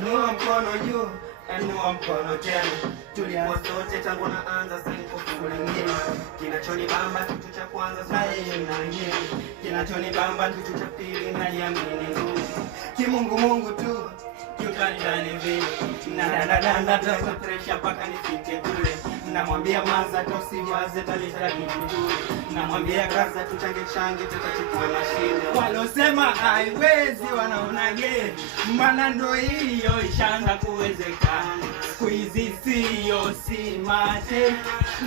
Inua mkono juu, inua mkono tena. Tulipo sote tangu naanza sikufungia. Kinachonibamba kitu cha kwanza sasa na kinachonibamba kitu cha pili na niamini nguvu. Kimungu Mungu tu. Kiukanidani vile. Na toka pressure paka nifike kule. Namwambia maza tosiwaze talita kitu. Namwambia kaza tuchange change tutachukua mashine. Walosema haiwezi wanaonaje? Maana ndo hiyo ishaanza kuwezekana. Squeezy sio simate.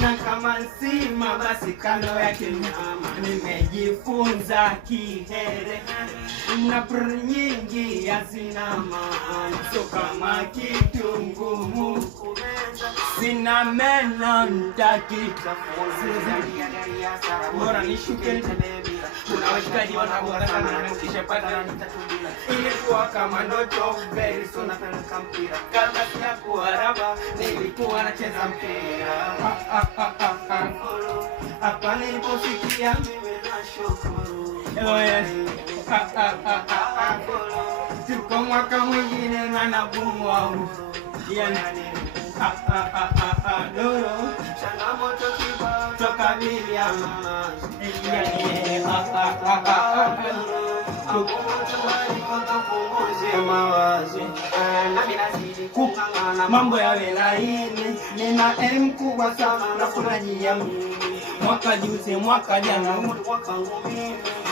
Na kama nsima basi kando yake nyama. Nimejifunza kihere. Na pr nyingi hazina maana. So kama kitu ngumu sina meno nitakitafuta. Bora nishuke kuna washikaji wanagonga sana na ukishapata nitatulia. Ilikuwa kama ndoto very soon napeleka mpira. Kabla ya kuaraba nilikuwa nacheza mpira. Hapa nilipofikia mimi nashukuru. Tuko mwaka mwingine na nabumwa yani doro changamoto kibao toka bilia mambo yawe laini. Nina M kubwa sana na kunajiamini. Mwaka juzi mwaka jana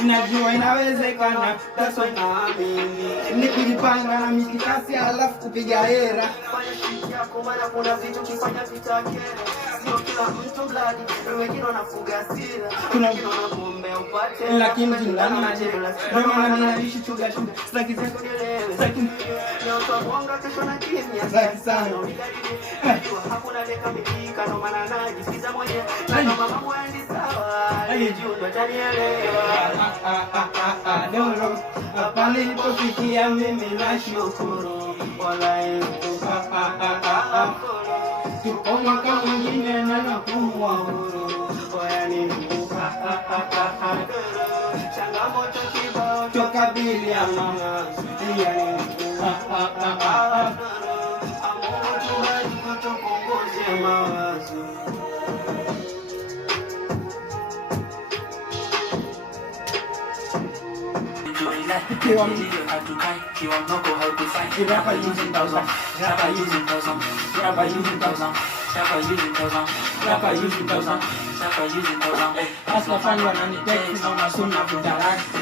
najua inawezekana. That's why naamini ni kujipanga na mikakati alafu kupiga hera. Fanya shit yako maana kuna vitu kifanya vitakera. Sio kila mtu bloody, wengine wanafuga hasira. Kuna wengine wanakuombea upate lakini ndani na jela. Ndio maana ninaishi chuga chuga. Sitaki kuelewa. Sitaki leo tuonga kesho na kimya. Sitaki sana. Hakuna leka mipika ndo maana najisikiza mwenyewe. Na mama mwendi sawa. Alijua tanielewa. Doro hapa nilipofikia mimi nashukuru. Wallahi tuko mwaka mwingine na napumua huru. Yani changamoto kibao toka bilia mama. Yani Mungu tupunguze mawazo. Kiwa mnoko haukufai. Rapa using thousand. Rapa using thousand. Rapa using thousand. Rapa using thousand. Rapa using thousand. Rapa using thousand. Asla fani wananiteki na unasuna kudaraki.